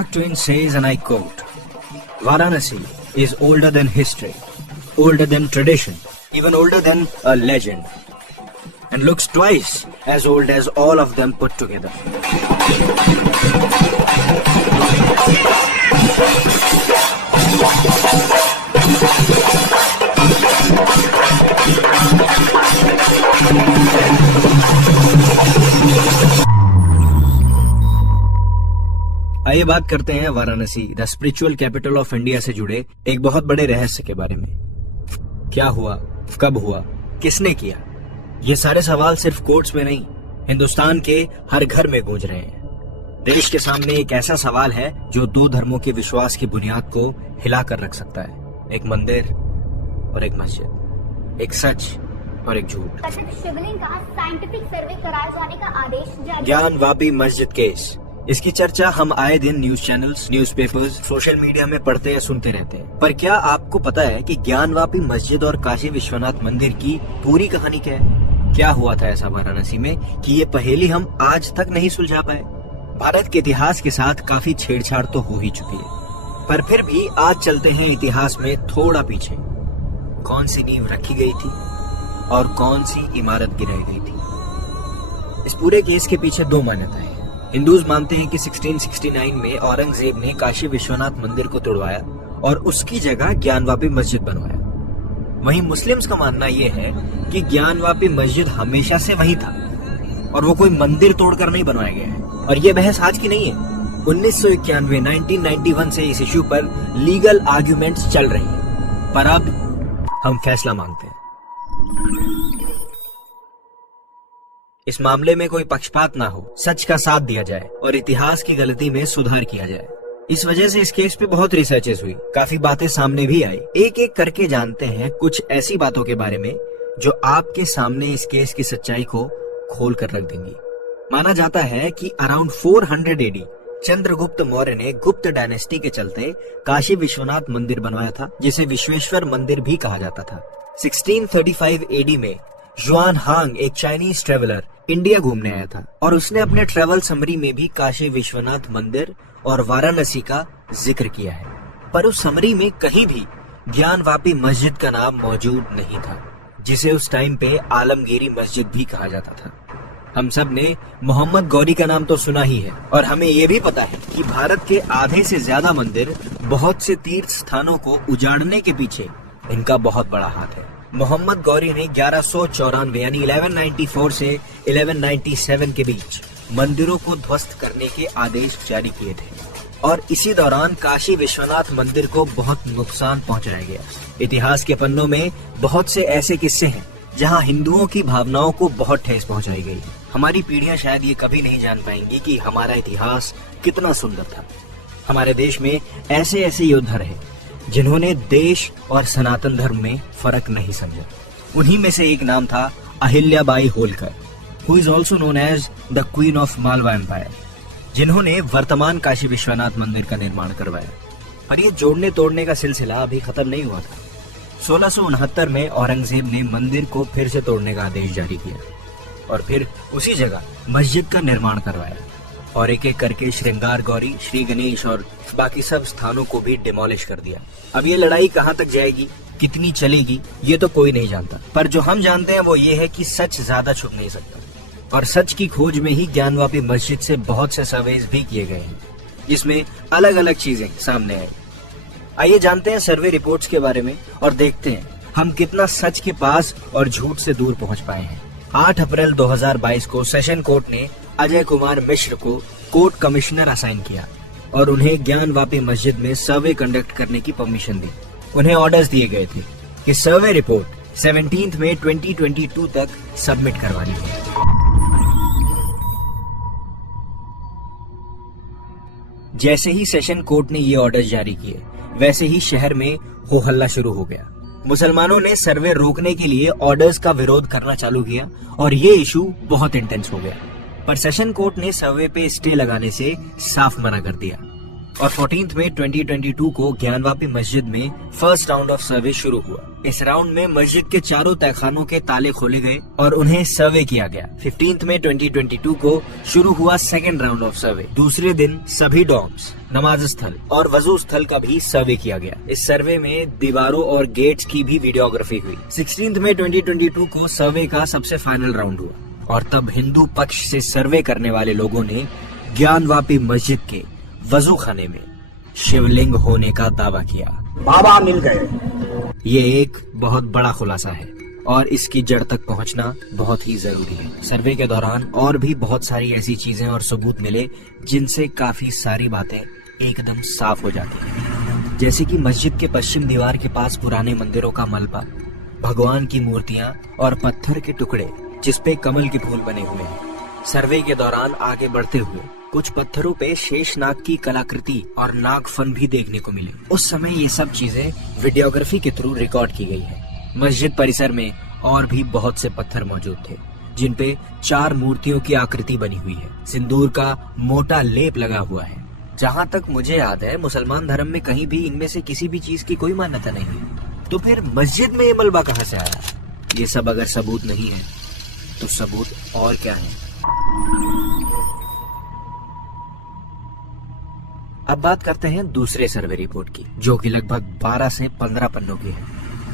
Mark Twain says, and I quote, Varanasi is older than history, older than tradition, even older than a legend, and looks twice as old as all of them put together. आइए बात करते हैं Varanasi, the spiritual capital of India से जुड़े एक बहुत बड़े रहस्य के बारे में। क्या हुआ, कब हुआ, किसने किया? ये सारे सवाल सिर्फ कोर्ट्स में नहीं, हिंदुस्तान के हर घर में गूंज रहे हैं। देश के सामने एक ऐसा सवाल है जो दो धर्मों के विश्वास की बुनियाद को हिलाकर रख सकता है। एक मंदिर और एक मस्जिद, एक सच और एक झूठ। शिवलिंग का साइंटिफिक सर्वे कराए जाने का आदेश जारी। ज्ञानवापी मस्जिद केस, इसकी चर्चा हम आए दिन news channels, newspapers, social media में पढ़ते या सुनते रहते हैं। पर क्या आपको पता है कि ज्ञानवापी मस्जिद और काशी विश्वनाथ मंदिर की पूरी कहानी क्या है? क्या हुआ था ऐसा वाराणसी में कि ये पहेली हम आज तक नहीं सुलझा पाए? भारत के इतिहास के साथ काफी छेड़छाड़ तो हो ही चुकी है, पर फिर भी आज चलते हैं इतिहास में थोड़ा पीछे। कौन सी नींव रखी गई थी और कौन सी इमारत गिराई गई थी? इस पूरे केस के पीछे दो मान्यताएं हैं। हिंदूज मानते हैं कि 1669 में औरंगजेब ने काशी विश्वनाथ मंदिर को तोड़वाया और उसकी जगह ज्ञानवापी मस्जिद बनवाया। वहीं मुस्लिम्स का मानना यह है कि ज्ञानवापी मस्जिद हमेशा से वही था और वो कोई मंदिर तोड़कर नहीं बनवाया गया है। और ये बहस आज की नहीं है, 1991 से इस इश्यू पर लीगल आर्ग्यूमेंट्स चल रही हैं। पर अब हम फैसला मांगते हैं। इस मामले में कोई पक्षपात ना हो, सच का साथ दिया जाए और इतिहास की गलती में सुधार किया जाए। इस वजह से इस केस पे बहुत रिसर्चेस हुई, काफी बातें सामने भी आई। एक एक करके जानते हैं कुछ ऐसी बातों के बारे में जो आपके सामने इस केस की सच्चाई को खोल कर रख देंगी। माना जाता है कि अराउंड 400 AD चंद्रगुप्त मौर्य ने गुप्त डायनेस्टी के चलते काशी विश्वनाथ मंदिर बनवाया था, जिसे विश्वेश्वर मंदिर भी कहा जाता था। 1635 AD में जुआन हांग, एक चाइनीज ट्रेवलर, इंडिया घूमने आया था और उसने अपने ट्रेवल समरी में भी काशी विश्वनाथ मंदिर और वाराणसी का जिक्र किया है। पर उस समरी में कहीं भी ज्ञानवापी मस्जिद का नाम मौजूद नहीं था, जिसे उस टाइम पे आलमगीरी मस्जिद भी कहा जाता था। हम सब ने मोहम्मद गौरी का नाम तो सुना ही है और हमें ये भी पता है कि भारत के आधे से ज्यादा मंदिर, बहुत से तीर्थ स्थानों को उजाड़ने के पीछे इनका बहुत बड़ा हाथ है। मोहम्मद गौरी ने 1194 यानी 1194 से 1197 के बीच मंदिरों को ध्वस्त करने के आदेश जारी किए थे और इसी दौरान काशी विश्वनाथ मंदिर को बहुत नुकसान पहुंचाया गया। इतिहास के पन्नों में बहुत से ऐसे किस्से हैं जहां हिंदुओं की भावनाओं को बहुत ठेस पहुंचाई गई। हमारी पीढ़ियां शायद ये कभी नहीं जान पाएंगी कि हमारा इतिहास कितना सुंदर था। हमारे देश में ऐसे ऐसे योद्धा रहे जिन्होंने देश और सनातन धर्म में फर्क नहीं समझा। उन्हीं में से एक नाम था Ahilyabai Holkar, who is also known as the queen of Malwa empire, जिन्होंने वर्तमान काशी विश्वनाथ मंदिर का निर्माण करवाया। पर ये जोड़ने तोड़ने का सिलसिला अभी खत्म नहीं हुआ था। 1669 में औरंगजेब ने मंदिर को फिर से तोड़ने का आदेश जारी किया और फिर उसी जगह मस्जिद का निर्माण करवाया और एक एक करके श्रृंगार गौरी, श्री गणेश और बाकी सब स्थानों को भी डिमोलिश कर दिया। अब ये लड़ाई कहाँ तक जाएगी, कितनी चलेगी, ये तो कोई नहीं जानता। पर जो हम जानते हैं वो ये है कि सच ज्यादा छुप नहीं सकता और सच की खोज में ही ज्ञानवापी मस्जिद से बहुत से सर्वेज भी किए गए हैं, जिसमें अलग अलग चीजें सामने आई। आइए जानते हैं सर्वे रिपोर्ट्स के बारे में और देखते हैं हम कितना सच के पास और झूठ से दूर पहुंच पाए हैं। 8 अप्रैल 2022 को सेशन कोर्ट ने अजय कुमार मिश्र को कोर्ट कमिश्नर असाइन किया और उन्हें ज्ञानवापी मस्जिद में सर्वे कंडक्ट करने की परमिशन दी। उन्हें ऑर्डर्स दिए गए थे कि सर्वे रिपोर्ट 17 मई 2022 तक सबमिट करवानी है। जैसे ही सेशन कोर्ट ने ये ऑर्डर्स जारी किए, वैसे ही शहर में हो हल्ला शुरू हो गया। मुसलमानों ने सर्वे रोकने के लिए ऑर्डर्स का विरोध करना चालू किया और ये इशू बहुत इंटेंस हो गया। पर सेशन कोर्ट ने सर्वे पे स्टे लगाने से साफ मना कर दिया और 14 मई 2022 को ज्ञानवापी मस्जिद में फर्स्ट राउंड ऑफ सर्वे शुरू हुआ। इस राउंड में मस्जिद के चारों तहखानों के ताले खोले गए और उन्हें सर्वे किया गया। 15 मई 2022 को शुरू हुआ सेकेंड राउंड ऑफ सर्वे। दूसरे दिन सभी डॉम्स नमाज स्थल और वजू स्थल का भी सर्वे किया गया। इस सर्वे में दीवारों और गेट्स की भी वीडियोग्राफी हुई। 16 मई 2022 को सर्वे का सबसे फाइनल राउंड हुआ और तब हिंदू पक्ष से सर्वे करने वाले लोगों ने ज्ञानवापी मस्जिद के वजू खाने में शिवलिंग होने का दावा किया। बाबा मिल गए। ये एक बहुत बड़ा खुलासा है और इसकी जड़ तक पहुंचना बहुत ही जरूरी है। सर्वे के दौरान और भी बहुत सारी ऐसी चीजें और सबूत मिले जिनसे काफी सारी बातें एकदम साफ हो जाती हैं। जैसे कि मस्जिद के पश्चिम दीवार के पास पुराने मंदिरों का मलबा, भगवान की मूर्तियां और पत्थर के टुकड़े जिसपे कमल के फूल बने हुए हैं। सर्वे के दौरान आगे बढ़ते हुए कुछ पत्थरों पे शेषनाग की कलाकृति और नागफन भी देखने को मिली। उस समय ये सब चीजें वीडियोग्राफी के थ्रू रिकॉर्ड की गई है। मस्जिद परिसर में और भी बहुत से पत्थर मौजूद थे जिन पे 4 मूर्तियों की आकृति बनी हुई है। सिंदूर का मोटा लेप लगा हुआ है। जहाँ तक मुझे याद है मुसलमान धर्म में कहीं भी इनमें से किसी भी चीज की कोई मान्यता नहीं है। तो फिर मस्जिद में ये मलबा कहाँ से आया? ये सब अगर सबूत नहीं है तो सबूत और क्या है? अब बात करते हैं दूसरे सर्वे रिपोर्ट की, जो कि लगभग 12 से 15 पन्नों की है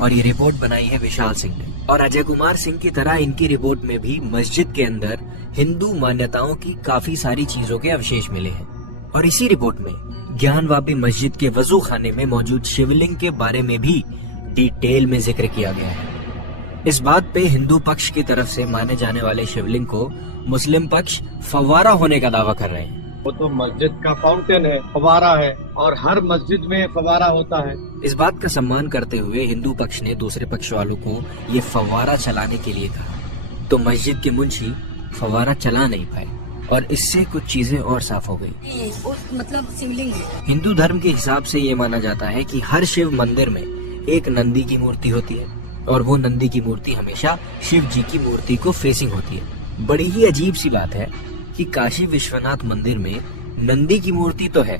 और ये रिपोर्ट बनाई है विशाल सिंह ने। और अजय कुमार सिंह की तरह इनकी रिपोर्ट में भी मस्जिद के अंदर हिंदू मान्यताओं की काफी सारी चीजों के अवशेष मिले हैं। और इसी रिपोर्ट में ज्ञानवापी मस्जिद के वजू खाने में मौजूद शिवलिंग के बारे में भी डिटेल में जिक्र किया गया है। इस बात पे हिंदू पक्ष की तरफ से माने जाने वाले शिवलिंग को मुस्लिम पक्ष फव्वारा होने का दावा कर रहे हैं। वो तो मस्जिद का फाउंटेन है, फवारा है और हर मस्जिद में फवारा होता है। इस बात का सम्मान करते हुए हिंदू पक्ष ने दूसरे पक्ष वालों को ये फव्वारा चलाने के लिए कहा, तो मस्जिद के मुंशी फव्वारा चला नहीं पाए और इससे कुछ चीजें और साफ हो गई। मतलब शिवलिंग है। हिंदू धर्म के हिसाब से ये माना जाता है कि हर शिव मंदिर में एक नंदी की मूर्ति होती है और वो नंदी की मूर्ति हमेशा शिव जी की मूर्ति को फेसिंग होती है। बड़ी ही अजीब सी बात है कि काशी विश्वनाथ मंदिर में नंदी की मूर्ति तो है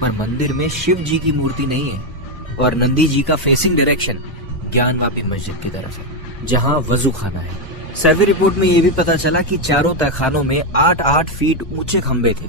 पर मंदिर में शिव जी की मूर्ति नहीं है और नंदी जी का फेसिंग डायरेक्शन ज्ञानवापी मस्जिद की तरफ है जहां वजू खाना है। सर्वे रिपोर्ट में ये भी पता चला कि चारों तहखानों में 8-8 फीट ऊंचे खंबे थे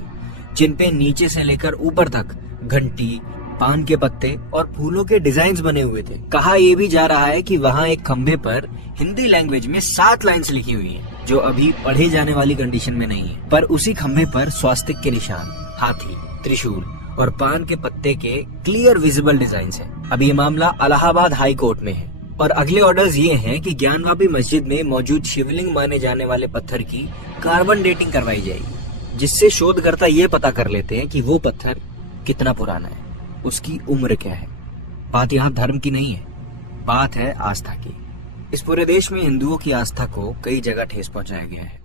जिन पे नीचे से लेकर ऊपर तक घंटी, पान के पत्ते और फूलों के डिजाइन बने हुए थे। कहा यह भी जा रहा है कि वहाँ एक खंबे पर हिंदी लैंग्वेज में 7 लाइन्स लिखी हुई है जो अभी पढ़े जाने वाली कंडीशन में नहीं है, पर उसी खंबे पर स्वास्तिक के निशान, हाथी, त्रिशूल और पान के पत्ते के क्लियर विजिबल डिजाइन है। अब ये मामला इलाहाबाद हाई कोर्ट में है और अगले ऑर्डर्स ये हैं कि ज्ञानवापी मस्जिद में मौजूद शिवलिंग माने जाने वाले पत्थर की कार्बन डेटिंग करवाई जाएगी, जिससे शोधकर्ता ये पता कर लेते हैं कि वो पत्थर कितना पुराना है, उसकी उम्र क्या है। बात यहाँ धर्म की नहीं है, बात है आस्था की। इस पूरे देश में हिंदुओं की आस्था को कई जगह ठेस पहुंचाया गया है।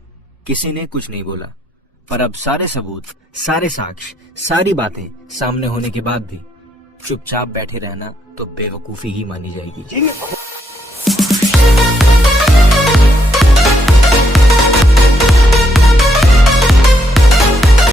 किसी ने कुछ नहीं बोला, पर अब सारे सबूत, सारे साक्ष्य, सारी बातें सामने होने के बाद भी चुपचाप बैठे रहना तो बेवकूफी ही मानी जाएगी।